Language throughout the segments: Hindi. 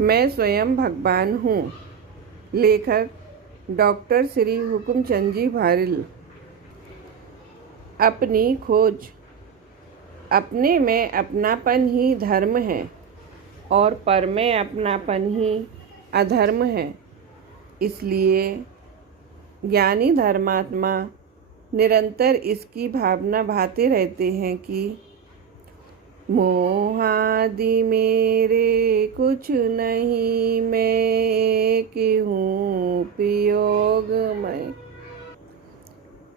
मैं स्वयं भगवान हूँ। लेखक डॉक्टर श्री हुकुमचंद जी भारिल। अपनी खोज। अपने में अपनापन ही धर्म है और पर में अपनापन ही अधर्म है। इसलिए ज्ञानी धर्मात्मा निरंतर इसकी भावना भाते रहते हैं कि मोहादि मेरे कुछ नहीं, मैं एक हूँ पियोगमय।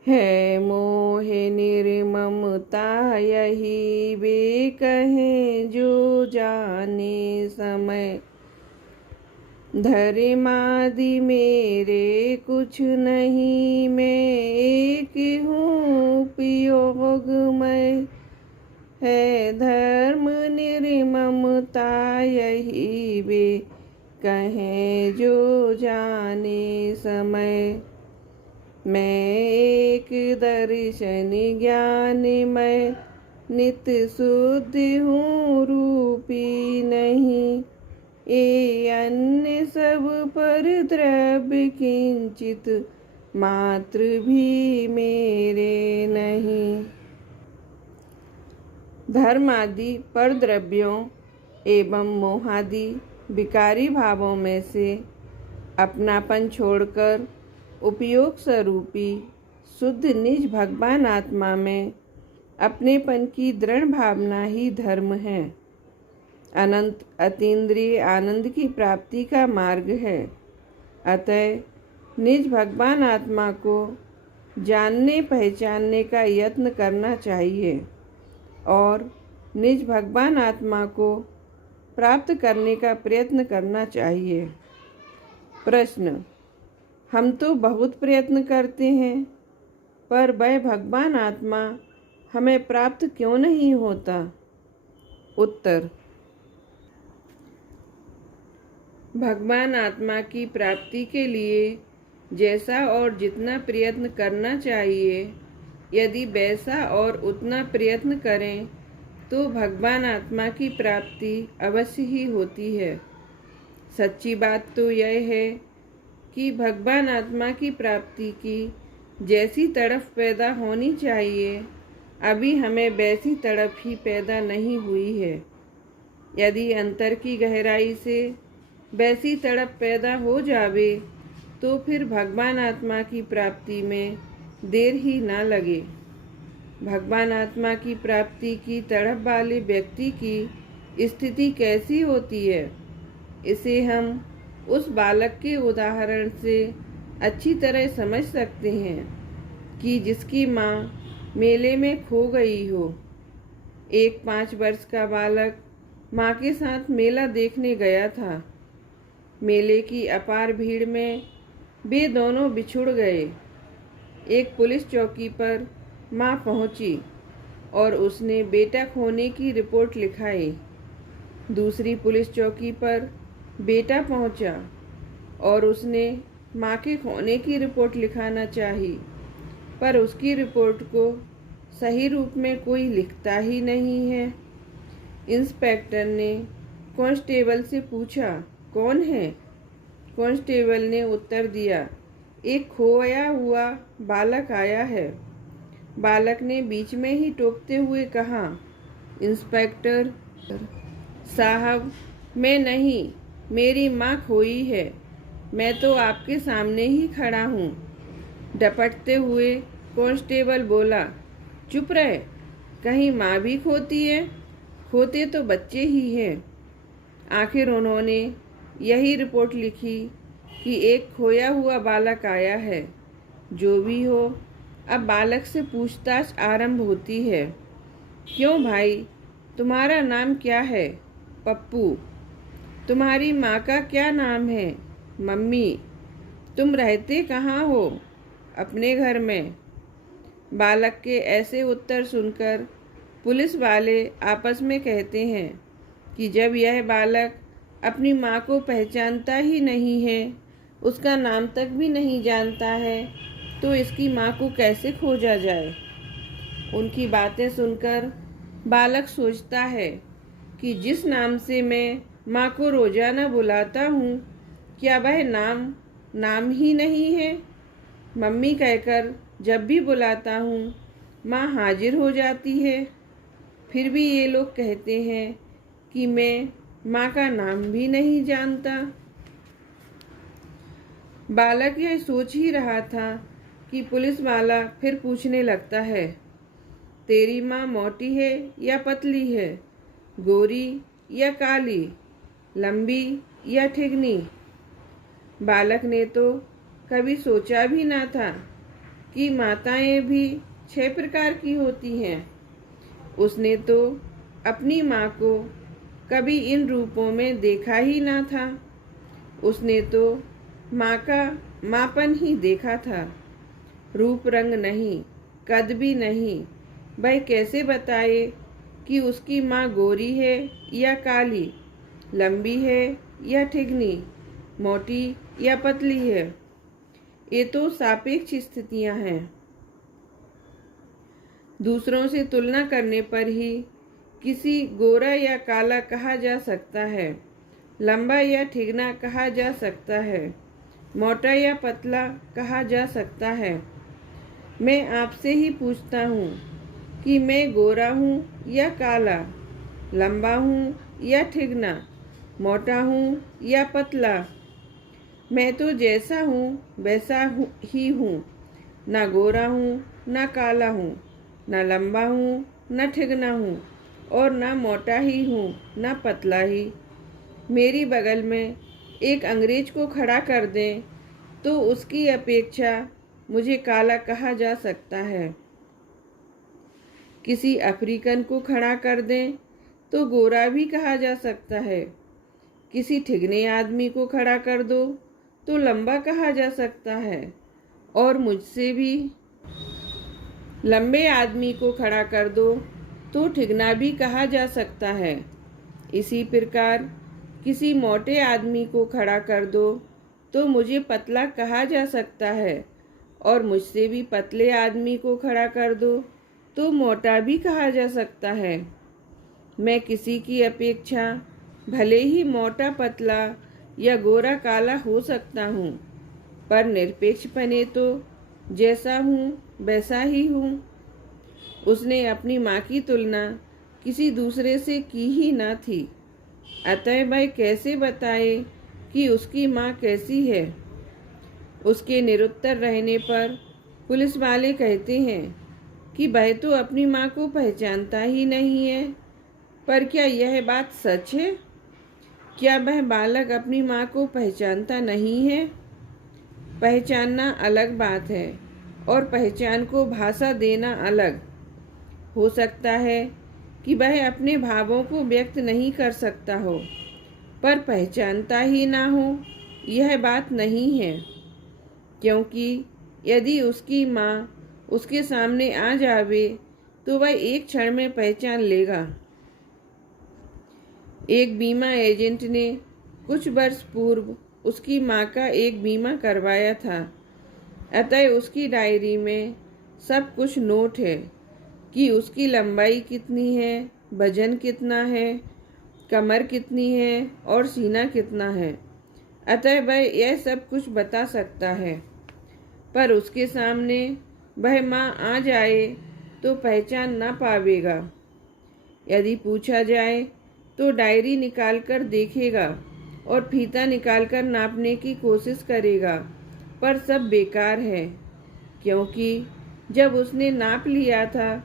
है मोहे निर्ममता यही वे कहें जो जाने समय। धर्मादि मेरे कुछ नहीं, मैं एक हूँ पियोगमय। है धर्म निर्ममता यही वे कहें जो जाने समय। मैं एक दर्शन ज्ञानमय, नित्य शुद्ध हूँ रूपी नहीं। ये अन्य सब पर द्रव्य किंचित मात्र भी मेरे नहीं। धर्म आदि पर द्रव्यों एवं मोहादि विकारी भावों में से अपनापन छोड़कर उपयोग स्वरूपी शुद्ध निज भगवान आत्मा में अपनेपन की दृढ़ भावना ही धर्म है। अनंत अतीन्द्रिय आनंद की प्राप्ति का मार्ग है। अतः निज भगवान आत्मा को जानने पहचानने का यत्न करना चाहिए और निज भगवान आत्मा को प्राप्त करने का प्रयत्न करना चाहिए। प्रश्न: हम तो बहुत प्रयत्न करते हैं, पर वह भगवान आत्मा हमें प्राप्त क्यों नहीं होता? उत्तर: भगवान आत्मा की प्राप्ति के लिए जैसा और जितना प्रयत्न करना चाहिए, यदि वैसा और उतना प्रयत्न करें तो भगवान आत्मा की प्राप्ति अवश्य ही होती है। सच्ची बात तो यह है कि भगवान आत्मा की प्राप्ति की जैसी तड़फ पैदा होनी चाहिए, अभी हमें वैसी तड़फ ही पैदा नहीं हुई है। यदि अंतर की गहराई से वैसी तड़प पैदा हो जावे तो फिर भगवान आत्मा की प्राप्ति में देर ही ना लगे। भगवान आत्मा की प्राप्ति की तड़प वाले व्यक्ति की स्थिति कैसी होती है, इसे हम उस बालक के उदाहरण से अच्छी तरह समझ सकते हैं कि जिसकी माँ मेले में खो गई हो। एक 5 वर्ष का बालक माँ के साथ मेला देखने गया था। मेले की अपार भीड़ में वे दोनों बिछुड़ गए। एक पुलिस चौकी पर माँ पहुँची और उसने बेटा खोने की रिपोर्ट लिखाई। दूसरी पुलिस चौकी पर बेटा पहुँचा और उसने माँ के खोने की रिपोर्ट लिखाना चाही, पर उसकी रिपोर्ट को सही रूप में कोई लिखता ही नहीं है। इंस्पेक्टर ने कांस्टेबल से पूछा, कौन है? कांस्टेबल ने उत्तर दिया, एक खोया हुआ बालक आया है। बालक ने बीच में ही टोकते हुए कहा, इंस्पेक्टर साहब, मैं नहीं, मेरी माँ खोई है। मैं तो आपके सामने ही खड़ा हूँ। डपटते हुए कांस्टेबल बोला, चुप रहे, कहीं माँ भी खोती है? खोते तो बच्चे ही हैं। आखिर उन्होंने यही रिपोर्ट लिखी कि एक खोया हुआ बालक आया है। जो भी हो, अब बालक से पूछताछ आरंभ होती है। क्यों भाई, तुम्हारा नाम क्या है? पप्पू। तुम्हारी माँ का क्या नाम है? मम्मी। तुम रहते कहाँ हो? अपने घर में। बालक के ऐसे उत्तर सुनकर पुलिस वाले आपस में कहते हैं कि जब यह बालक अपनी माँ को पहचानता ही नहीं है, उसका नाम तक भी नहीं जानता है, तो इसकी माँ को कैसे खोजा जाए? उनकी बातें सुनकर बालक सोचता है कि जिस नाम से मैं माँ को रोजाना बुलाता हूँ, क्या वह नाम ही नहीं है? मम्मी कहकर जब भी बुलाता हूँ माँ हाजिर हो जाती है। फिर भी ये लोग कहते हैं कि मैं माँ का नाम भी नहीं जानता। बालक यह सोच ही रहा था कि पुलिस वाला फिर पूछने लगता है, तेरी माँ मोटी है या पतली है, गोरी या काली, लंबी या ठिगनी? बालक ने तो कभी सोचा भी ना था कि माताएं भी 6 प्रकार की होती हैं। उसने तो अपनी माँ को कभी इन रूपों में देखा ही ना था। उसने तो माँ का मापन ही देखा था, रूप रंग नहीं, कद भी नहीं। वह कैसे बताए कि उसकी माँ गोरी है या काली, लंबी है या ठिगनी, मोटी या पतली है? ये तो सापेक्ष स्थितियां हैं। दूसरों से तुलना करने पर ही किसी गोरा या काला कहा जा सकता है, लंबा या ठिगना कहा जा सकता है, मोटा या पतला कहा जा सकता है। मैं आपसे ही पूछता हूँ कि मैं गोरा हूँ या काला, लंबा हूँ या ठिगना, मोटा हूँ या पतला? मैं तो जैसा हूँ वैसा ही हूँ, ना गोरा हूँ ना काला हूँ, ना लंबा हूँ ना ठिगना हूँ, और ना मोटा ही हूँ ना पतला ही। मेरी बगल में एक अंग्रेज को खड़ा कर दें तो उसकी अपेक्षा मुझे काला कहा जा सकता है। किसी अफ्रीकन को खड़ा कर दें तो गोरा भी कहा जा सकता है। किसी ठिगने आदमी को खड़ा कर दो तो लंबा कहा जा सकता है, और मुझसे भी लंबे आदमी को खड़ा कर दो तो ठिगना भी कहा जा सकता है। इसी प्रकार किसी मोटे आदमी को खड़ा कर दो तो मुझे पतला कहा जा सकता है, और मुझसे भी पतले आदमी को खड़ा कर दो तो मोटा भी कहा जा सकता है। मैं किसी की अपेक्षा भले ही मोटा पतला या गोरा काला हो सकता हूँ, पर निरपेक्षपने तो जैसा हूँ वैसा ही हूँ। उसने अपनी माँ की तुलना किसी दूसरे से की ही ना थी, अतः वह कैसे बताए कि उसकी माँ कैसी है? उसके निरुत्तर रहने पर पुलिस वाले कहते हैं कि वह तो अपनी माँ को पहचानता ही नहीं है। पर क्या यह बात सच है? क्या वह बालक अपनी माँ को पहचानता नहीं है? पहचानना अलग बात है और पहचान को भाषा देना अलग। हो सकता है कि वह अपने भावों को व्यक्त नहीं कर सकता हो, पर पहचानता ही ना हो, यह बात नहीं है। क्योंकि यदि उसकी माँ उसके सामने आ जावे तो वह एक क्षण में पहचान लेगा। एक बीमा एजेंट ने कुछ वर्ष पूर्व उसकी माँ का एक बीमा करवाया था, अतः उसकी डायरी में सब कुछ नोट है कि उसकी लंबाई कितनी है, वजन कितना है, कमर कितनी है और सीना कितना है। अतः वह यह सब कुछ बता सकता है। पर उसके सामने वह माँ आ जाए तो पहचान ना पावेगा। यदि पूछा जाए तो डायरी निकालकर देखेगा और फीता निकालकर नापने की कोशिश करेगा, पर सब बेकार है। क्योंकि जब उसने नाप लिया था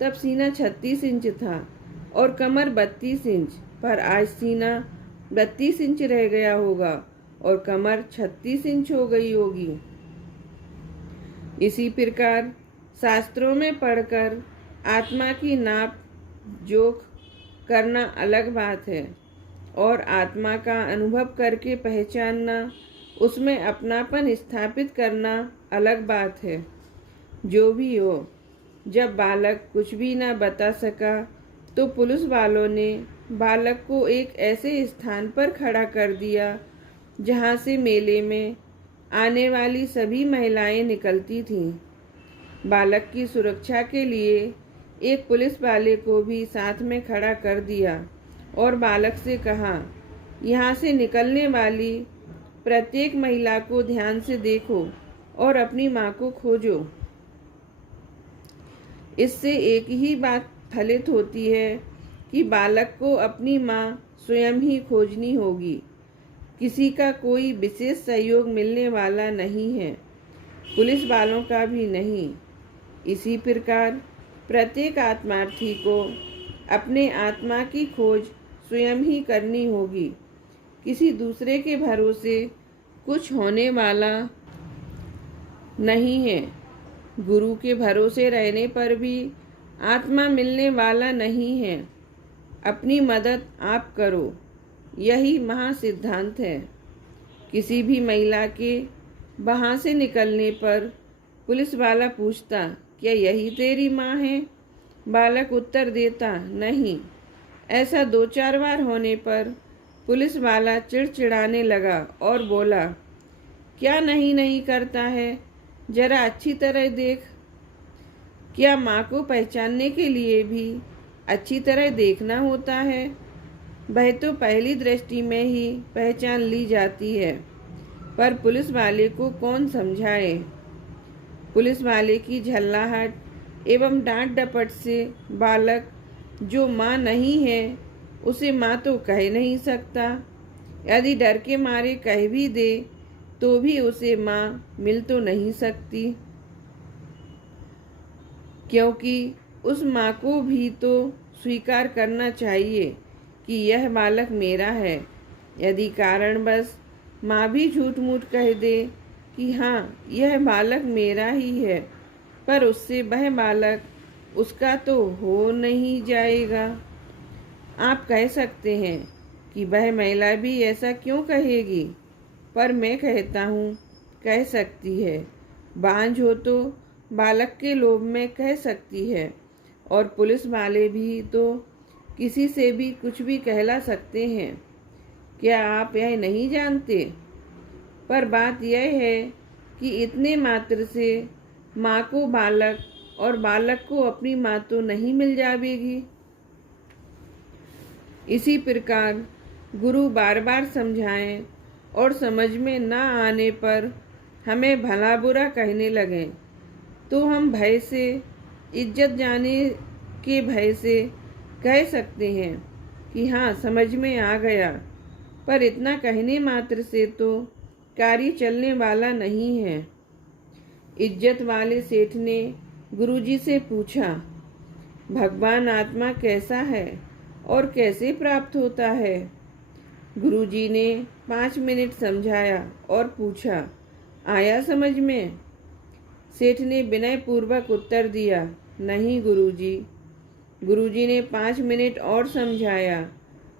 तब सीना 36 इंच था और कमर 32 इंच, पर आज सीना 32 इंच रह गया होगा और कमर 36 इंच हो गई होगी। इसी प्रकार शास्त्रों में पढ़कर आत्मा की नाप जोख करना अलग बात है, और आत्मा का अनुभव करके पहचानना, उसमें अपनापन स्थापित करना अलग बात है। जो भी हो, जब बालक कुछ भी न बता सका तो पुलिस वालों ने बालक को एक ऐसे स्थान पर खड़ा कर दिया जहाँ से मेले में आने वाली सभी महिलाएं निकलती थीं। बालक की सुरक्षा के लिए एक पुलिस वाले को भी साथ में खड़ा कर दिया और बालक से कहा यहाँ से निकलने वाली प्रत्येक महिला को ध्यान से देखो और अपनी माँ को खोजो। इससे एक ही बात फलित होती है कि बालक को अपनी माँ स्वयं ही खोजनी होगी। किसी का कोई विशेष सहयोग मिलने वाला नहीं है, पुलिस वालों का भी नहीं। इसी प्रकार प्रत्येक आत्मार्थी को अपने आत्मा की खोज स्वयं ही करनी होगी। किसी दूसरे के भरोसे कुछ होने वाला नहीं है। गुरु के भरोसे रहने पर भी आत्मा मिलने वाला नहीं है। अपनी मदद आप करो, यही महासिद्धांत है। किसी भी महिला के वहाँ से निकलने पर पुलिस वाला पूछता, क्या यही तेरी माँ है? बालक उत्तर देता, नहीं। ऐसा 2-4 बार होने पर पुलिस वाला चिड़चिड़ाने लगा और बोला, क्या नहीं नहीं करता है, जरा अच्छी तरह देख। क्या माँ को पहचानने के लिए भी अच्छी तरह देखना होता है? वह तो पहली दृष्टि में ही पहचान ली जाती है, पर पुलिस वाले को कौन समझाए? पुलिस वाले की झल्लाहट एवं डांट डपट से बालक जो माँ नहीं है उसे माँ तो कह नहीं सकता। यदि डर के मारे कह भी दे तो भी उसे माँ मिल तो नहीं सकती, क्योंकि उस माँ को भी तो स्वीकार करना चाहिए कि यह बालक मेरा है। यदि कारणवश माँ भी झूठ मूठ कह दे कि हाँ यह बालक मेरा ही है, पर उससे वह बालक उसका तो हो नहीं जाएगा। आप कह सकते हैं कि वह महिला भी ऐसा क्यों कहेगी, पर मैं कहता हूँ कह सकती है। बांझ हो तो बालक के लोभ में कह सकती है, और पुलिस वाले भी तो किसी से भी कुछ भी कहला सकते हैं। क्या आप यह नहीं जानते? पर बात यह है कि इतने मात्र से माँ को बालक और बालक को अपनी माँ तो नहीं मिल जाएगी। इसी प्रकार गुरु बार बार समझाएं और समझ में न आने पर हमें भला बुरा कहने लगें तो हम भय से, इज्जत जाने के भय से कह सकते हैं कि हाँ समझ में आ गया, पर इतना कहने मात्र से तो कार्य चलने वाला नहीं है। इज्जत वाले सेठ ने गुरुजी से पूछा, भगवान आत्मा कैसा है और कैसे प्राप्त होता है? गुरुजी ने 5 मिनट समझाया और पूछा, आया समझ में? सेठ ने विनय पूर्वक उत्तर दिया, नहीं गुरुजी। गुरुजी ने 5 मिनट और समझाया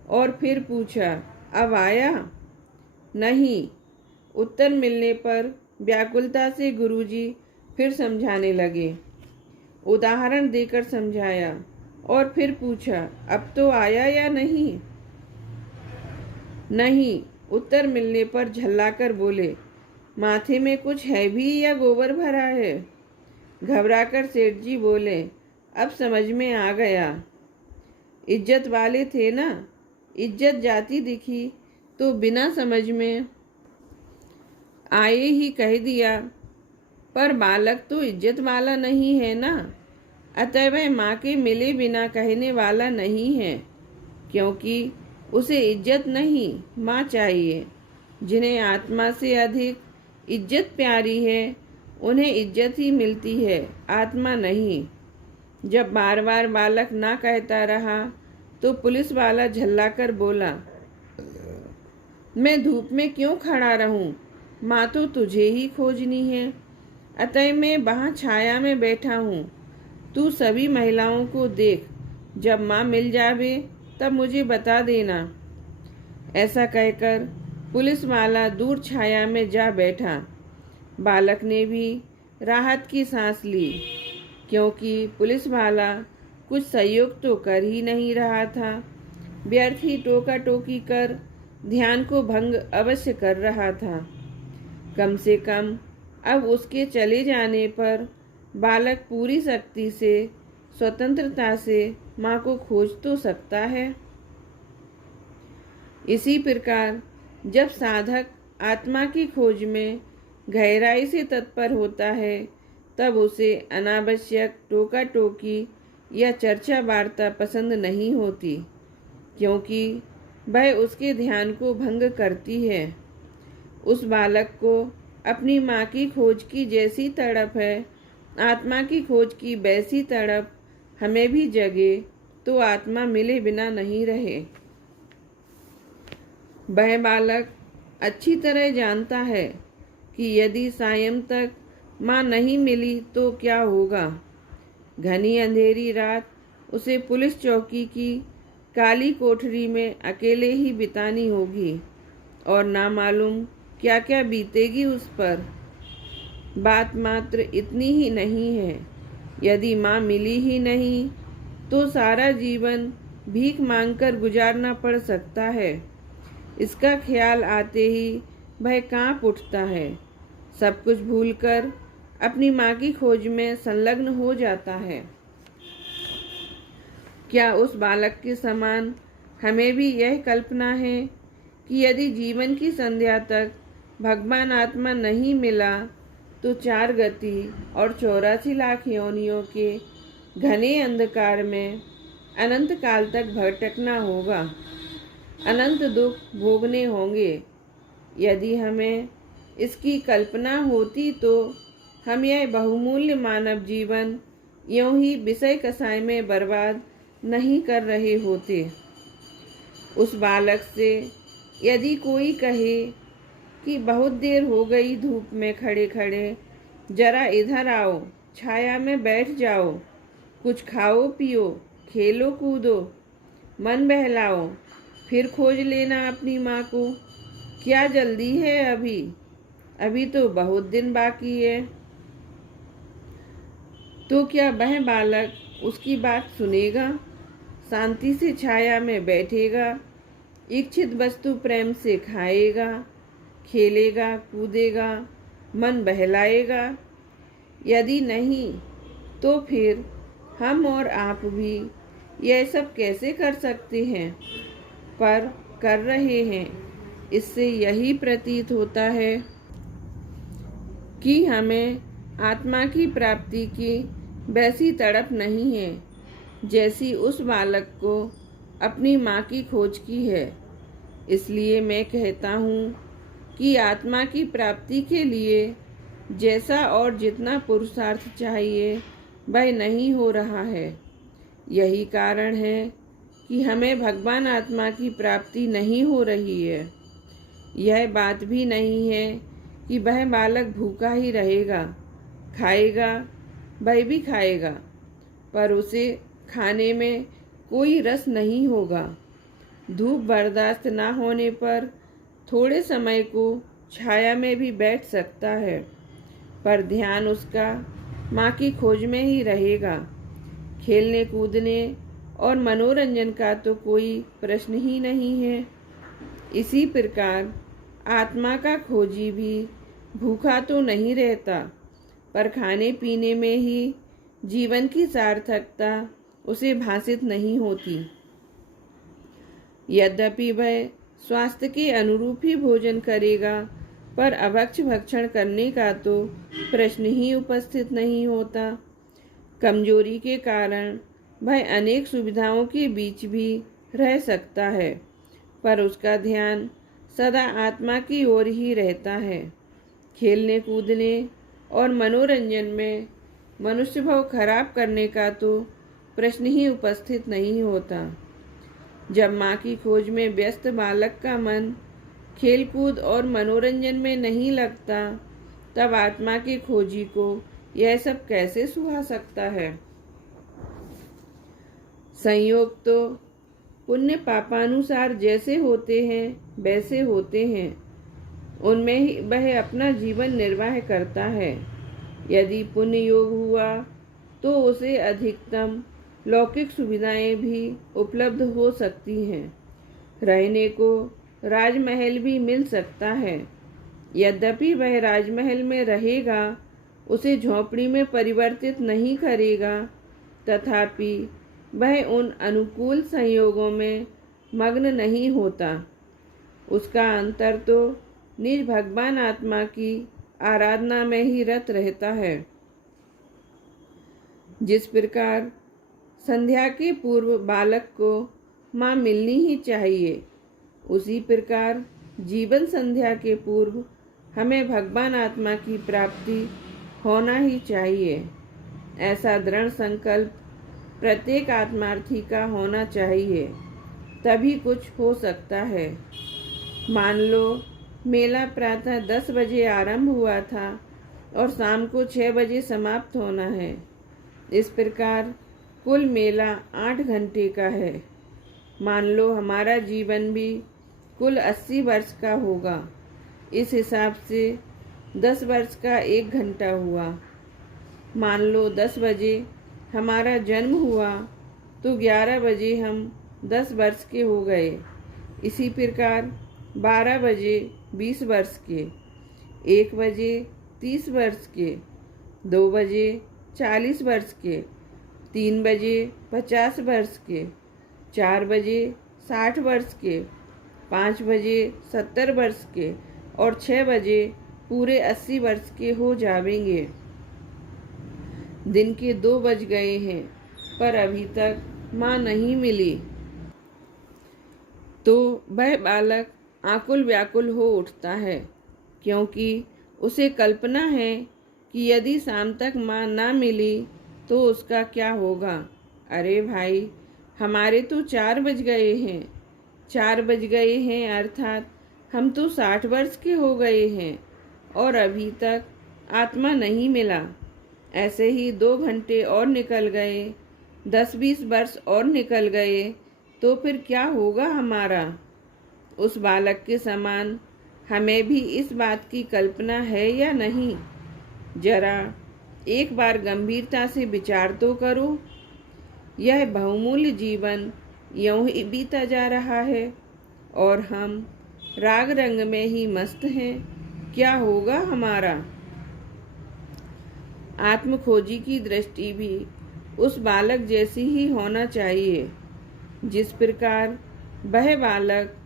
और फिर पूछा, अब आया? नहीं। उत्तर मिलने पर व्याकुलता से गुरुजी फिर समझाने लगे। उदाहरण देकर समझाया और फिर पूछा, अब तो आया या नहीं? नहीं। उत्तर मिलने पर झल्लाकर बोले, माथे में कुछ है भी या गोबर भरा है? घबराकर सेठ जी बोले, अब समझ में आ गया। इज्जत वाले थे ना, इज्जत जाती दिखी तो बिना समझ में आए ही कह दिया, पर बालक तो इज्जत वाला नहीं है ना, अतः वह माँ के मिले बिना कहने वाला नहीं है, क्योंकि उसे इज्जत नहीं माँ चाहिए। जिन्हें आत्मा से अधिक इज्जत प्यारी है उन्हें इज्जत ही मिलती है, आत्मा नहीं। जब बार बार बालक ना कहता रहा तो पुलिस वाला झल्लाकर बोला, मैं धूप में क्यों खड़ा रहूं? माँ तो तुझे ही खोजनी है, अतः मैं वहाँ छाया में बैठा हूँ। तू सभी महिलाओं को देख, जब माँ मिल जावे तब मुझे बता देना। ऐसा कहकर पुलिस वाला दूर छाया में जा बैठा। बालक ने भी राहत की सांस ली, क्योंकि पुलिस वाला कुछ सहयोग तो कर ही नहीं रहा था, व्यर्थ ही टोका टोकी कर ध्यान को भंग अवश्य कर रहा था। कम से कम अब उसके चले जाने पर बालक पूरी शक्ति से, स्वतंत्रता से माँ को खोज तो सकता है। इसी प्रकार जब साधक आत्मा की खोज में गहराई से तत्पर होता है, तब उसे अनावश्यक टोका टोकी या चर्चा वार्ता पसंद नहीं होती, क्योंकि वह उसके ध्यान को भंग करती है। उस बालक को अपनी माँ की खोज की जैसी तड़प है, आत्मा की खोज की वैसी तड़प हमें भी जगे तो आत्मा मिले बिना नहीं रहे। वह बालक अच्छी तरह जानता है कि यदि सायं तक माँ नहीं मिली तो क्या होगा। घनी अंधेरी रात उसे पुलिस चौकी की काली कोठरी में अकेले ही बितानी होगी और ना मालूम क्या क्या बीतेगी उस पर। बात मात्र इतनी ही नहीं है, यदि माँ मिली ही नहीं तो सारा जीवन भीख मांगकर गुजारना पड़ सकता है। इसका ख्याल आते ही वह कांप उठता है, सब कुछ भूलकर अपनी माँ की खोज में संलग्न हो जाता है। क्या उस बालक के समान हमें भी यह कल्पना है कि यदि जीवन की संध्या तक भगवान आत्मा नहीं मिला तो 4 गति और 84 लाख योनियों के घने अंधकार में अनंत काल तक भटकना होगा, अनंत दुख भोगने होंगे। यदि हमें इसकी कल्पना होती तो हम यह बहुमूल्य मानव जीवन यूं ही विषय कसाय में बर्बाद नहीं कर रहे होते। उस बालक से यदि कोई कहे कि बहुत देर हो गई धूप में खड़े खड़े, जरा इधर आओ, छाया में बैठ जाओ, कुछ खाओ पियो, खेलो कूदो, मन बहलाओ, फिर खोज लेना अपनी माँ को, क्या जल्दी है अभी तो बहुत दिन बाकी है। तो क्या वह बालक उसकी बात सुनेगा? शांति से छाया में बैठेगा, इच्छित वस्तु प्रेम से खाएगा, खेलेगा कूदेगा, मन बहलाएगा? यदि नहीं तो फिर हम और आप भी यह सब कैसे कर सकते हैं? पर कर रहे हैं। इससे यही प्रतीत होता है कि हमें आत्मा की प्राप्ति की वैसी तड़प नहीं है जैसी उस बालक को अपनी माँ की खोज की है। इसलिए मैं कहता हूँ कि आत्मा की प्राप्ति के लिए जैसा और जितना पुरुषार्थ चाहिए वह नहीं हो रहा है। यही कारण है कि हमें भगवान आत्मा की प्राप्ति नहीं हो रही है। यह बात भी नहीं है कि वह बालक भूखा ही रहेगा, खाएगा, वह भी खाएगा, पर उसे खाने में कोई रस नहीं होगा। धूप बर्दाश्त ना होने पर थोड़े समय को छाया में भी बैठ सकता है, पर ध्यान उसका माँ की खोज में ही रहेगा। खेलने कूदने और मनोरंजन का तो कोई प्रश्न ही नहीं है। इसी प्रकार आत्मा का खोजी भी भूखा तो नहीं रहता, पर खाने पीने में ही जीवन की सार्थकता उसे भासित नहीं होती। यद्यपि वह स्वास्थ्य के अनुरूप ही भोजन करेगा, पर अभक्ष भक्षण करने का तो प्रश्न ही उपस्थित नहीं होता। कमजोरी के कारण वह अनेक सुविधाओं के बीच भी रह सकता है, पर उसका ध्यान सदा आत्मा की ओर ही रहता है। खेलने कूदने और मनोरंजन में मनुष्य भाव खराब करने का तो प्रश्न ही उपस्थित नहीं होता। जब माँ की खोज में व्यस्त बालक का मन खेलकूद और मनोरंजन में नहीं लगता, तब आत्मा के खोजी को यह सब कैसे सुहा सकता है? संयोग तो पुण्य पापानुसार जैसे होते हैं वैसे होते हैं, उनमें ही वह अपना जीवन निर्वाह करता है। यदि पुण्य योग हुआ तो उसे अधिकतम लौकिक सुविधाएं भी उपलब्ध हो सकती हैं। रहने को राजमहल भी मिल सकता है। यद्यपि वह राजमहल में रहेगा, उसे झोंपड़ी में परिवर्तित नहीं करेगा, तथापि वह उन अनुकूल संयोगों में मग्न नहीं होता उसका अंतर तो निज भगवान आत्मा की आराधना में ही रत रहता है। जिस प्रकार संध्या के पूर्व बालक को माँ मिलनी ही चाहिए, उसी प्रकार जीवन संध्या के पूर्व हमें भगवान आत्मा की प्राप्ति होना ही चाहिए। ऐसा दृढ़ संकल्प प्रत्येक आत्मार्थी का होना चाहिए, तभी कुछ हो सकता है। मान लो मेला प्रातः 10 बजे आरंभ हुआ था और शाम को 6 बजे समाप्त होना है। इस प्रकार कुल मेला 8 घंटे का है। मान लो हमारा जीवन भी कुल 80 वर्ष का होगा। इस हिसाब से 10 वर्ष का 1 घंटा हुआ। मान लो 10 बजे हमारा जन्म हुआ तो 11 बजे हम 10 वर्ष के हो गए। इसी प्रकार 12 बजे 20 वर्ष के, 1 बजे 30 वर्ष के, 2 बजे 40 वर्ष के, 3 बजे 50 वर्ष के, 4 बजे 60 वर्ष के, 5 बजे 70 वर्ष के और 6 बजे पूरे 80 वर्ष के हो जावेंगे। दिन के 2 बज गए हैं पर अभी तक माँ नहीं मिली। तो वह बालक आकुल व्याकुल हो उठता है, क्योंकि उसे कल्पना है कि यदि शाम तक माँ ना मिली तो उसका क्या होगा। अरे भाई, हमारे तो 4 बज गए हैं। 4 बज गए हैं अर्थात हम तो 60 वर्ष के हो गए हैं और अभी तक आत्मा नहीं मिला। ऐसे ही 2 घंटे और निकल गए, 10-20 वर्ष और निकल गए तो फिर क्या होगा हमारा। उस बालक के समान हमें भी इस बात की कल्पना है या नहीं? जरा एक बार गंभीरता से विचार तो करो। यह बहुमूल्य जीवन यूं ही बीता जा रहा है और हम राग रंग में ही मस्त हैं। क्या होगा हमारा? आत्मखोजी की दृष्टि भी उस बालक जैसी ही होना चाहिए। जिस प्रकार वह बालक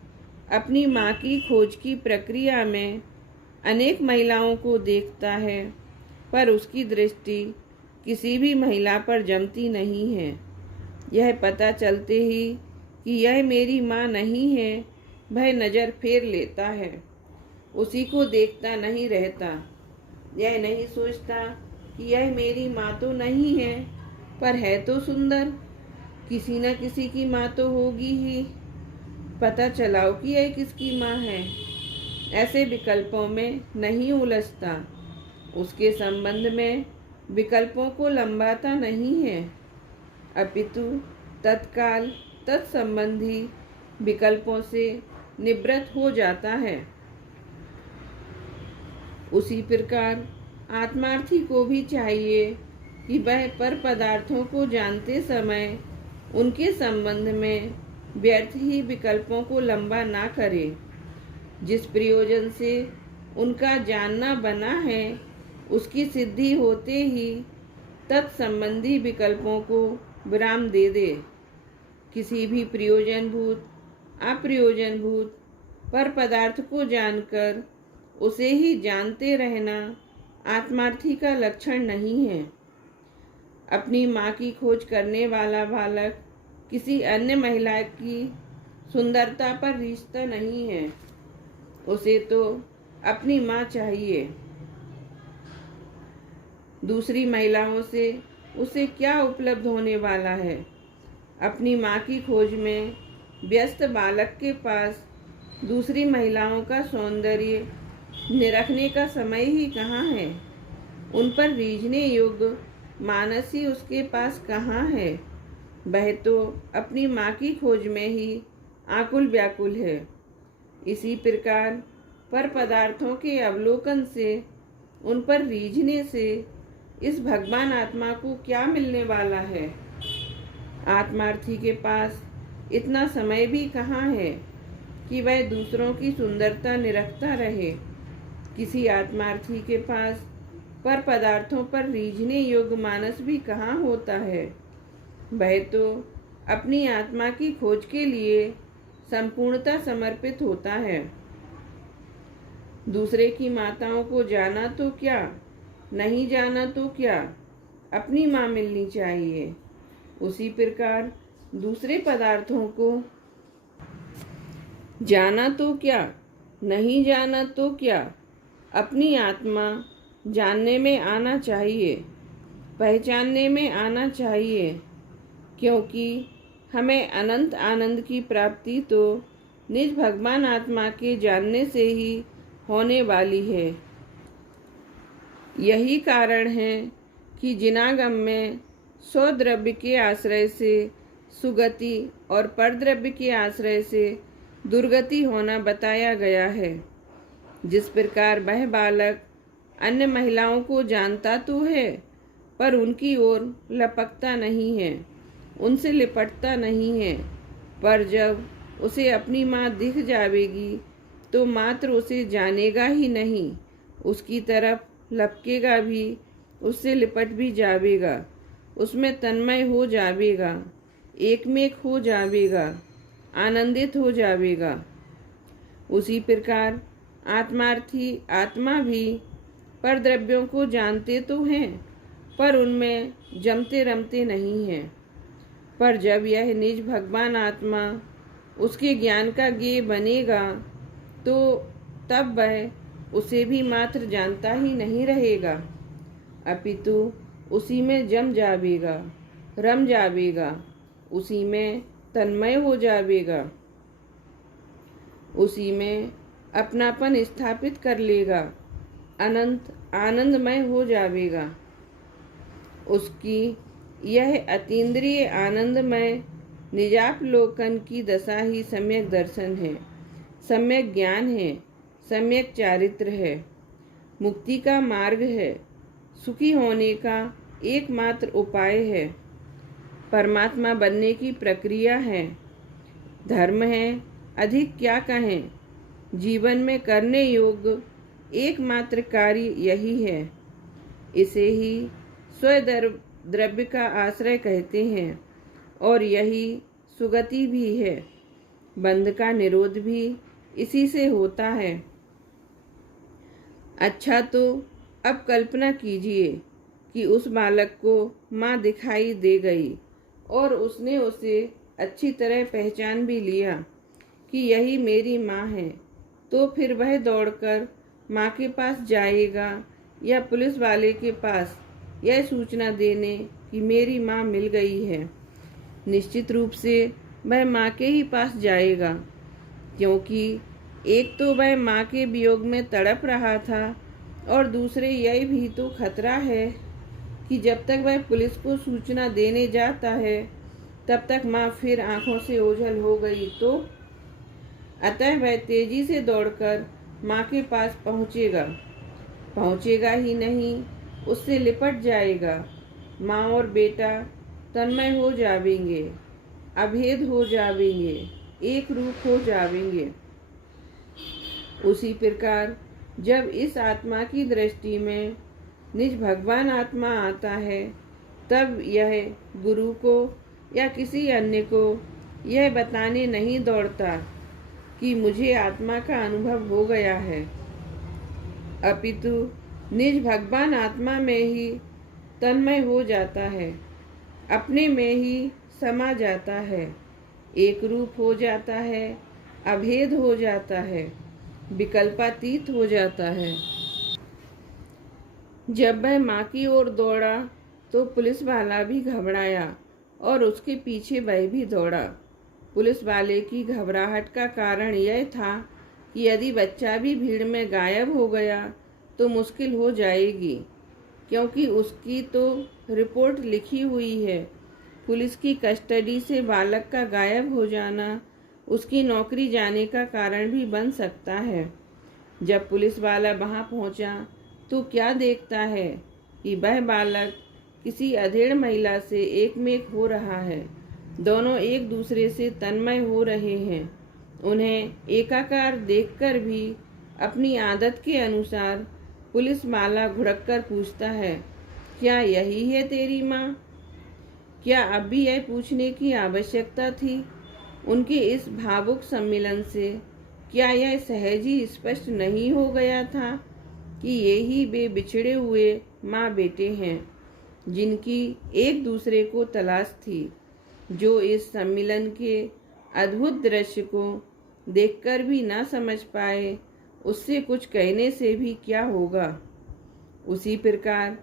अपनी माँ की खोज की प्रक्रिया में अनेक महिलाओं को देखता है, पर उसकी दृष्टि किसी भी महिला पर जमती नहीं है। यह पता चलते ही कि यह मेरी माँ नहीं है, वह नज़र फेर लेता है, उसी को देखता नहीं रहता। यह नहीं सोचता कि यह मेरी माँ तो नहीं है, पर है तो सुंदर, किसी न किसी की माँ तो होगी ही। पता चलाओ कि यह किसकी माँ है। ऐसे विकल्पों में नहीं उलझता, उसके संबंध में विकल्पों को लंबाता नहीं है, अपितु तत्काल तत्संबंधी विकल्पों से निवृत्त हो जाता है। उसी प्रकार आत्मार्थी को भी चाहिए कि वह पर पदार्थों को जानते समय उनके संबंध में व्यर्थ ही विकल्पों को लंबा ना करे। जिस प्रयोजन से उनका जानना बना है, उसकी सिद्धि होते ही तत्संबंधी विकल्पों को विराम दे दे। किसी भी प्रयोजनभूत अप्रयोजनभूत पर पदार्थ को जानकर उसे ही जानते रहना आत्मार्थी का लक्षण नहीं है। अपनी माँ की खोज करने वाला बालक किसी अन्य महिला की सुंदरता पर रीझता नहीं है, उसे तो अपनी माँ चाहिए। दूसरी महिलाओं से उसे क्या उपलब्ध होने वाला है? अपनी माँ की खोज में व्यस्त बालक के पास दूसरी महिलाओं का सौंदर्य निरखने का समय ही कहाँ है? उन पर रीझने योग्य मानस ही उसके पास कहाँ है? वह तो अपनी माँ की खोज में ही आकुल व्याकुल है। इसी प्रकार पर पदार्थों के अवलोकन से, उन पर रीझने से इस भगवान आत्मा को क्या मिलने वाला है? आत्मार्थी के पास इतना समय भी कहाँ है कि वह दूसरों की सुंदरता निरखता रहे। किसी आत्मार्थी के पास पर पदार्थों पर रीझने योग्य मानस भी कहाँ होता है? वह तो अपनी आत्मा की खोज के लिए संपूर्णता समर्पित होता है। दूसरे की माताओं को जाना तो क्या, नहीं जाना तो क्या, अपनी माँ मिलनी चाहिए। उसी प्रकार दूसरे पदार्थों को जाना तो क्या, नहीं जाना तो क्या, अपनी आत्मा जानने में आना चाहिए, पहचानने में आना चाहिए, क्योंकि हमें अनंत आनंद की प्राप्ति तो निज भगवान आत्मा के जानने से ही होने वाली है। यही कारण है कि जिनागम में स्वद्रव्य के आश्रय से सुगति और परद्रव्य के आश्रय से दुर्गति होना बताया गया है। जिस प्रकार वह बालक अन्य महिलाओं को जानता तो है, पर उनकी ओर लपकता नहीं है, उनसे लिपटता नहीं है, पर जब उसे अपनी माँ दिख जावेगी तो मात्र उसे जानेगा ही नहीं, उसकी तरफ लपकेगा भी, उससे लिपट भी जावेगा, उसमें तन्मय हो जावेगा, एकमेक हो जावेगा, आनंदित हो जावेगा। उसी प्रकार आत्मार्थी आत्मा भी परद्रव्यों को जानते तो हैं, पर उनमें जमते रमते नहीं हैं। पर जब यह निज भगवान आत्मा उसके ज्ञान का ज्ञेय बनेगा तो तब वह उसे भी मात्र जानता ही नहीं रहेगा, अपितु उसी में जम जावेगा, रम जावेगा, उसी में तन्मय हो जावेगा, उसी में अपनापन स्थापित कर लेगा, अनंत आनंदमय हो जावेगा। उसकी यह अतीन्द्रिय आनंदमय निजापलोकन की दशा ही सम्यक दर्शन है, सम्यक ज्ञान है, सम्यक चारित्र है, मुक्ति का मार्ग है, सुखी होने का एकमात्र उपाय है, परमात्मा बनने की प्रक्रिया है, धर्म है, अधिक क्या कहें। जीवन में करने योग्य एकमात्र कार्य यही है। इसे ही स्वद्रव्य का आश्रय कहते हैं और यही सुगति भी है। बंध का निरोध भी इसी से होता है। अच्छा, तो अब कल्पना कीजिए कि उस बालक को माँ दिखाई दे गई और उसने उसे अच्छी तरह पहचान भी लिया कि यही मेरी माँ है, तो फिर वह दौड़कर माँ के पास जाएगा या पुलिस वाले के पास यह सूचना देने कि मेरी माँ मिल गई है। निश्चित रूप से वह माँ के ही पास जाएगा, क्योंकि एक तो वह माँ के वियोग में तड़प रहा था और दूसरे यह भी तो खतरा है कि जब तक वह पुलिस को सूचना देने जाता है तब तक माँ फिर आंखों से ओझल हो गई तो। अतः वह तेजी से दौड़कर माँ के पास पहुँचेगा ही नहीं, उससे लिपट जाएगा। माँ और बेटा तन्मय हो जावेंगे, अभेद हो जावेंगे, एक रूप हो जावेंगे। उसी प्रकार जब इस आत्मा की दृष्टि में निज भगवान आत्मा आता है, तब यह गुरु को या किसी अन्य को यह बताने नहीं दौड़ता कि मुझे आत्मा का अनुभव हो गया है, अपितु निज भगवान आत्मा में ही तन्मय हो जाता है, अपने में ही समा जाता है, एक रूप हो जाता है, अभेद हो जाता है, विकल्पातीत हो जाता है। जब वह माँ की ओर दौड़ा तो पुलिस वाला भी घबराया और उसके पीछे वह भी दौड़ा। पुलिस वाले की घबराहट का कारण यह था कि यदि बच्चा भी भीड़ में गायब हो गया तो मुश्किल हो जाएगी, क्योंकि उसकी तो रिपोर्ट लिखी हुई है। पुलिस की कस्टडी से बालक का गायब हो जाना उसकी नौकरी जाने का कारण भी बन सकता है। जब पुलिस वाला वहां पहुंचा तो क्या देखता है कि वह बालक किसी अधेड़ महिला से एकमेक हो रहा है। दोनों एक दूसरे से तन्मय हो रहे हैं। उन्हें एकाकार देखकर भी अपनी आदत के अनुसार पुलिस वाला घुड़ककर पूछता है, क्या यही है तेरी माँ? क्या अब भी यह पूछने की आवश्यकता थी? उनके इस भावुक सम्मिलन से क्या यह सहज ही स्पष्ट नहीं हो गया था कि ये ही वे बिछड़े हुए माँ बेटे हैं जिनकी एक दूसरे को तलाश थी, जो इस सम्मिलन के अद्भुत दृश्य को देखकर भी ना समझ पाए, उससे कुछ कहने से भी क्या होगा। उसी प्रकार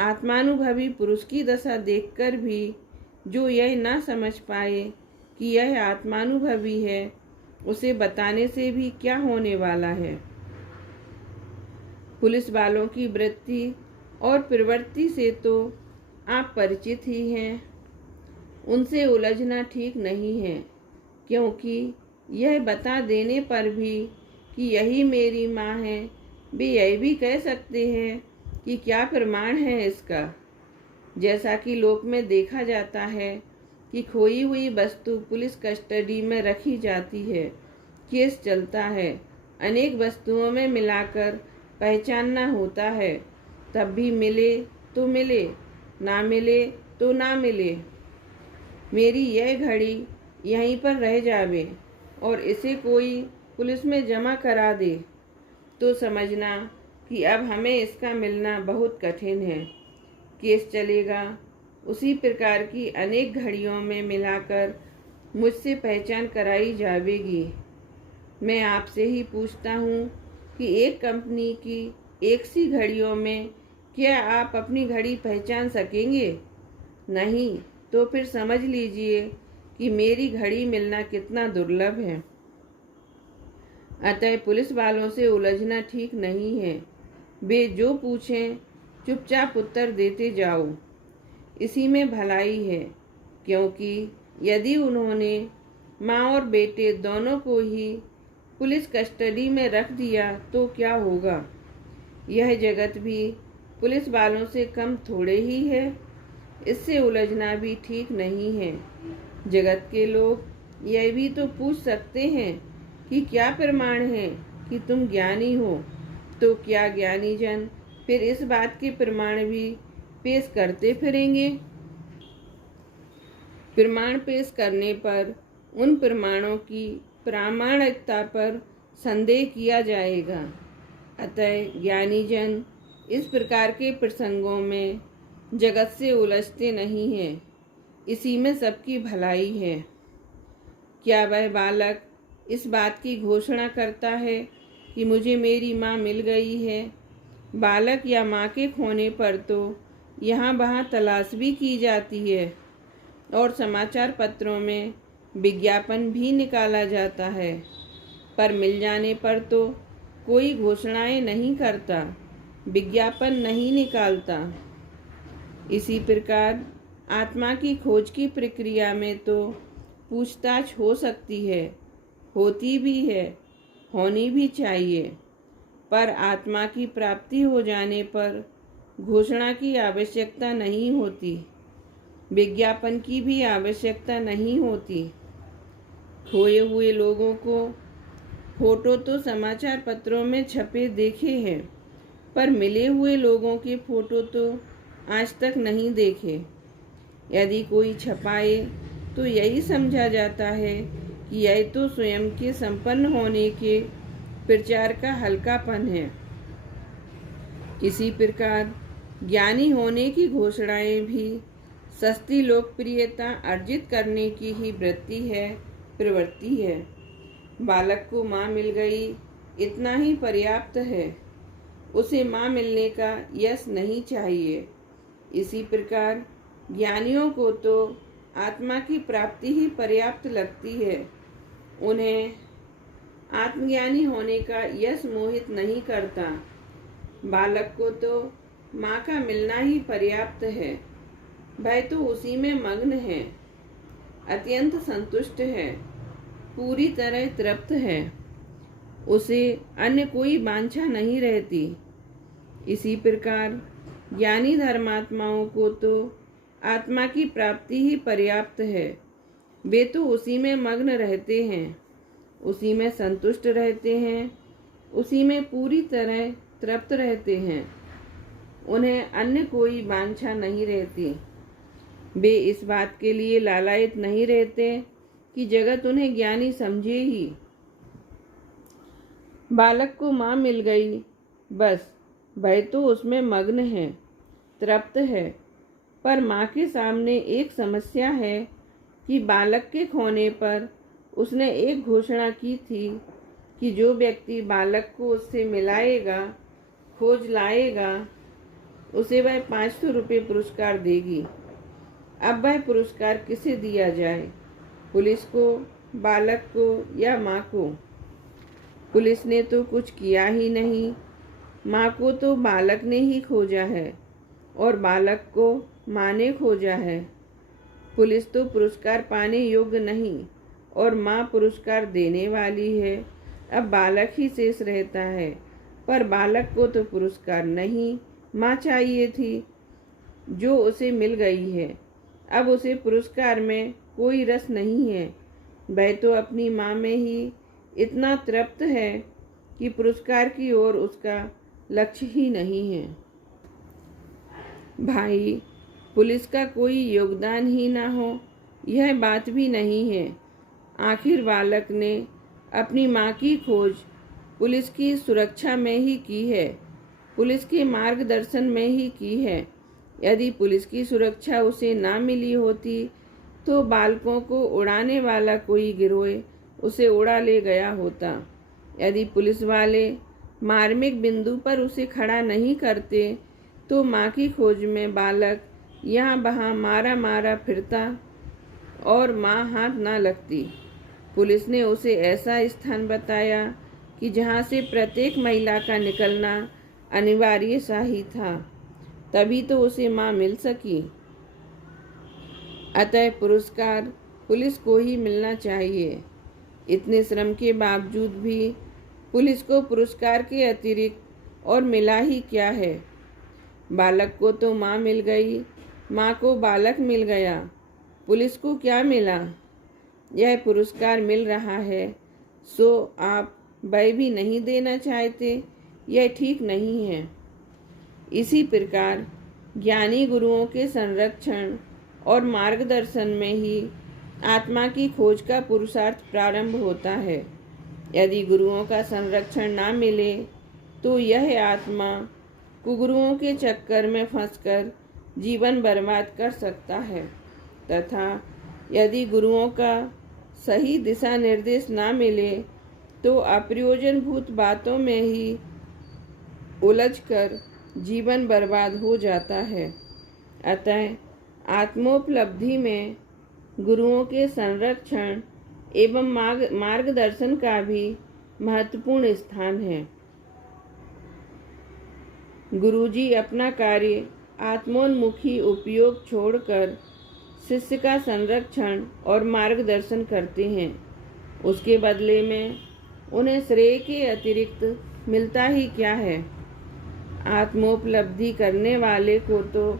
आत्मानुभवी पुरुष की दशा देखकर भी जो यह ना समझ पाए कि यह आत्मानुभवी है, उसे बताने से भी क्या होने वाला है। पुलिस वालों की वृत्ति और प्रवृत्ति से तो आप परिचित ही हैं। उनसे उलझना ठीक नहीं है, क्योंकि यह बता देने पर भी कि यही मेरी माँ है, वे यह भी कह सकते हैं कि क्या प्रमाण है इसका। जैसा कि लोक में देखा जाता है कि खोई हुई वस्तु पुलिस कस्टडी में रखी जाती है, केस चलता है, अनेक वस्तुओं में मिलाकर पहचानना होता है, तब भी मिले तो मिले, ना मिले तो ना मिले। मेरी यह घड़ी यहीं पर रह जावे और इसे कोई पुलिस में जमा करा दे तो समझना कि अब हमें इसका मिलना बहुत कठिन है। केस चलेगा, उसी प्रकार की अनेक घड़ियों में मिलाकर मुझसे पहचान कराई जावेगी। मैं आपसे ही पूछता हूँ कि एक कंपनी की एक सी घड़ियों में क्या आप अपनी घड़ी पहचान सकेंगे? नहीं, तो फिर समझ लीजिए कि मेरी घड़ी मिलना कितना दुर्लभ है। अतः पुलिस वालों से उलझना ठीक नहीं है। वे जो पूछें चुपचाप उत्तर देते जाओ, इसी में भलाई है। क्योंकि यदि उन्होंने माँ और बेटे दोनों को ही पुलिस कस्टडी में रख दिया तो क्या होगा। यह जगत भी पुलिस वालों से कम थोड़े ही है। इससे उलझना भी ठीक नहीं है। जगत के लोग यह भी तो पूछ सकते हैं कि क्या प्रमाण है कि तुम ज्ञानी हो। तो क्या ज्ञानी जन फिर इस बात के प्रमाण भी पेश करते फिरेंगे? प्रमाण पेश करने पर उन प्रमाणों की प्रामाणिकता पर संदेह किया जाएगा। अतः ज्ञानी जन इस प्रकार के प्रसंगों में जगत से उलझते नहीं हैं। इसी में सबकी भलाई है। क्या वह बालक इस बात की घोषणा करता है कि मुझे मेरी माँ मिल गई है? बालक या माँ के खोने पर तो यहाँ वहाँ तलाश भी की जाती है और समाचार पत्रों में विज्ञापन भी निकाला जाता है, पर मिल जाने पर तो कोई घोषणाएं नहीं करता, विज्ञापन नहीं निकालता। इसी प्रकार आत्मा की खोज की प्रक्रिया में तो पूछताछ हो सकती है, होती भी है, होनी भी चाहिए, पर आत्मा की प्राप्ति हो जाने पर घोषणा की आवश्यकता नहीं होती, विज्ञापन की भी आवश्यकता नहीं होती। खोए हुए लोगों को फोटो तो समाचार पत्रों में छपे देखे हैं, पर मिले हुए लोगों के फोटो तो आज तक नहीं देखे। यदि कोई छपाए तो यही समझा जाता है कि यह तो स्वयं के संपन्न होने के प्रचार का हल्कापन है। इसी प्रकार ज्ञानी होने की घोषणाएं भी सस्ती लोकप्रियता अर्जित करने की ही वृत्ति है, प्रवृत्ति है। बालक को माँ मिल गई, इतना ही पर्याप्त है। उसे माँ मिलने का यश नहीं चाहिए। इसी प्रकार ज्ञानियों को तो आत्मा की प्राप्ति ही पर्याप्त लगती है। उन्हें आत्मज्ञानी होने का यश मोहित नहीं करता। बालक को तो माँ का मिलना ही पर्याप्त है। वह तो उसी में मग्न है, अत्यंत संतुष्ट है, पूरी तरह तृप्त है। उसे अन्य कोई वांछा नहीं रहती। इसी प्रकार ज्ञानी धर्मात्माओं को तो आत्मा की प्राप्ति ही पर्याप्त है। वे तो उसी में मग्न रहते हैं, उसी में संतुष्ट रहते हैं, उसी में पूरी तरह तृप्त रहते हैं। उन्हें अन्य कोई वांछा नहीं रहती। वे इस बात के लिए लालायित नहीं रहते कि जगत उन्हें ज्ञानी समझे ही। बालक को माँ मिल गई, बस वह तो उसमें मग्न है, तृप्त है। पर माँ के सामने एक समस्या है कि बालक के खोने पर उसने एक घोषणा की थी कि जो व्यक्ति बालक को उससे मिलाएगा, खोज लाएगा, उसे वह 500 रुपये पुरस्कार देगी। अब वह पुरस्कार किसे दिया जाए, पुलिस को, बालक को या माँ को? पुलिस ने तो कुछ किया ही नहीं। माँ को तो बालक ने ही खोजा है और बालक को माँ ने खोजा है। पुलिस तो पुरस्कार पाने योग्य नहीं और माँ पुरस्कार देने वाली है। अब बालक ही शेष रहता है, पर बालक को तो पुरस्कार नहीं, माँ चाहिए थी जो उसे मिल गई है। अब उसे पुरस्कार में कोई रस नहीं है। वह तो अपनी माँ में ही इतना तृप्त है कि पुरस्कार की ओर उसका लक्ष्य ही नहीं है। भाई, पुलिस का कोई योगदान ही ना हो, यह बात भी नहीं है। आखिर बालक ने अपनी माँ की खोज पुलिस की सुरक्षा में ही की है, पुलिस के मार्गदर्शन में ही की है। यदि पुलिस की सुरक्षा उसे ना मिली होती तो बालकों को उड़ाने वाला कोई गिरोह उसे उड़ा ले गया होता। यदि पुलिस वाले मार्मिक बिंदु पर उसे खड़ा नहीं करते तो माँ की खोज में बालक यहाँ वहाँ मारा मारा फिरता और माँ हाथ ना लगती। पुलिस ने उसे ऐसा स्थान बताया कि जहाँ से प्रत्येक महिला का निकलना अनिवार्य सा ही था, तभी तो उसे माँ मिल सकी। अतः पुरस्कार पुलिस को ही मिलना चाहिए। इतने श्रम के बावजूद भी पुलिस को पुरस्कार के अतिरिक्त और मिला ही क्या है? बालक को तो माँ मिल गई, माँ को बालक मिल गया, पुलिस को क्या मिला? यह पुरस्कार मिल रहा है, सो आप वह भी नहीं देना चाहते, यह ठीक नहीं है। इसी प्रकार ज्ञानी गुरुओं के संरक्षण और मार्गदर्शन में ही आत्मा की खोज का पुरुषार्थ प्रारंभ होता है। यदि गुरुओं का संरक्षण ना मिले तो यह आत्मा कुगुरुओं के चक्कर में फंसकर जीवन बर्बाद कर सकता है, तथा यदि गुरुओं का सही दिशा निर्देश ना मिले तो अप्रयोजनभूत बातों में ही उलझकर जीवन बर्बाद हो जाता है। अतः आत्मोपलब्धि में गुरुओं के संरक्षण एवं मार्गदर्शन का भी महत्वपूर्ण स्थान है। गुरुजी अपना कार्य आत्मोन्मुखी उपयोग छोड़कर शिष्य का संरक्षण और मार्गदर्शन करते हैं। उसके बदले में उन्हें श्रेय के अतिरिक्त मिलता ही क्या है? आत्मोपलब्धि करने वाले को तो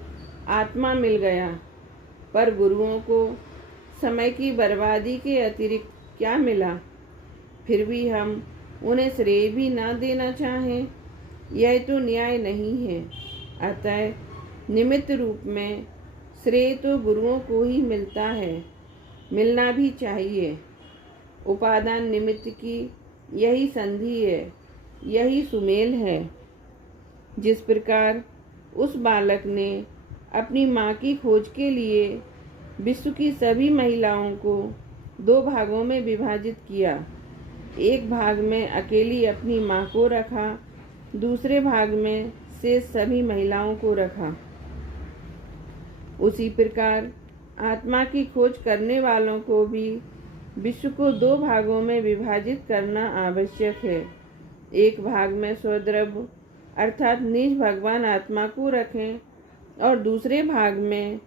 आत्मा मिल गया, पर गुरुओं को समय की बर्बादी के अतिरिक्त क्या मिला? फिर भी हम उन्हें श्रेय भी ना देना चाहें, यह तो न्याय नहीं है। अतः निमित्त रूप में श्रेय तो गुरुओं को ही मिलता है, मिलना भी चाहिए। उपादान निमित्त की यही संधि है, यही सुमेल है। जिस प्रकार उस बालक ने अपनी माँ की खोज के लिए विश्व की सभी महिलाओं को 2 भागों में विभाजित किया, एक भाग में अकेली अपनी माँ को रखा, दूसरे भाग में शेष सभी महिलाओं को रखा, उसी प्रकार आत्मा की खोज करने वालों को भी विश्व को 2 भागों में विभाजित करना आवश्यक है। एक भाग में स्वद्रव्य अर्थात निज भगवान आत्मा को रखें और दूसरे भाग में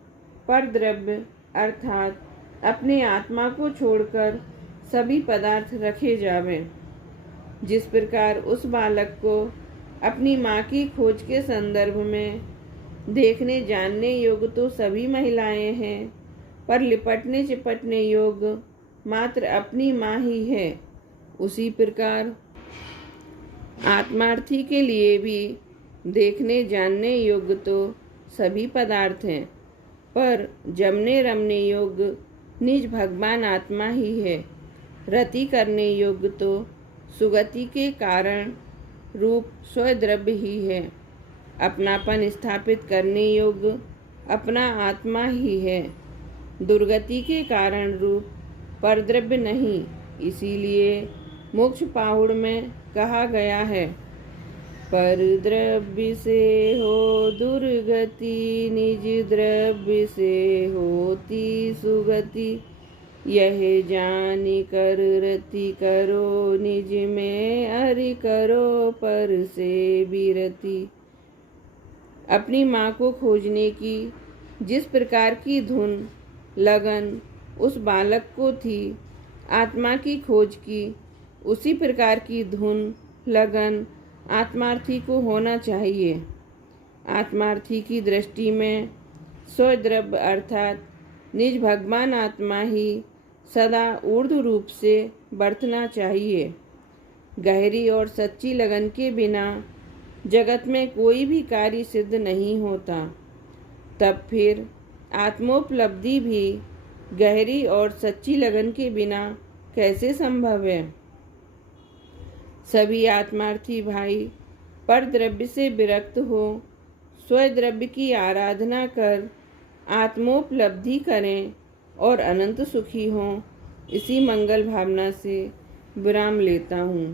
परद्रव्य अर्थात अपने आत्मा को छोड़कर सभी पदार्थ रखे जावें। जिस प्रकार उस बालक को अपनी माँ की खोज के संदर्भ में देखने जानने योग्य तो सभी महिलाएं हैं, पर लिपटने चिपटने योग्य मात्र अपनी माँ ही है, उसी प्रकार आत्मार्थी के लिए भी देखने जानने योग्य तो सभी पदार्थ हैं, पर जमने रमने योग्य निज भगवान आत्मा ही है। रति करने योग्य तो सुगति के कारण रूप स्वद्रव्य ही है। अपनापन स्थापित करने योग्य अपना आत्मा ही है। दुर्गति के कारण रूप परद्रव्य नहीं। इसीलिए मोक्ष पाहुड़ में कहा गया है, परद्रव्य से हो दुर्गति, निज द्रव्य से होती सुगति। यह जानी कर रति करो, निज में अरि करो पर से विरति। अपनी माँ को खोजने की जिस प्रकार की धुन लगन उस बालक को थी, आत्मा की खोज की उसी प्रकार की धुन लगन आत्मार्थी को होना चाहिए। आत्मार्थी की दृष्टि में स्वद्रव्य अर्थात निज भगवान आत्मा ही सदा ऊर्ध्व रूप से बरतना चाहिए। गहरी और सच्ची लगन के बिना जगत में कोई भी कार्य सिद्ध नहीं होता। तब फिर आत्मोपलब्धि भी गहरी और सच्ची लगन के बिना कैसे संभव है। सभी आत्मार्थी भाई पर द्रव्य से विरक्त हो स्वद्रव्य की आराधना कर आत्मोपलब्धि करें और अनंत सुखी हों। इसी मंगल भावना से विराम लेता हूँ।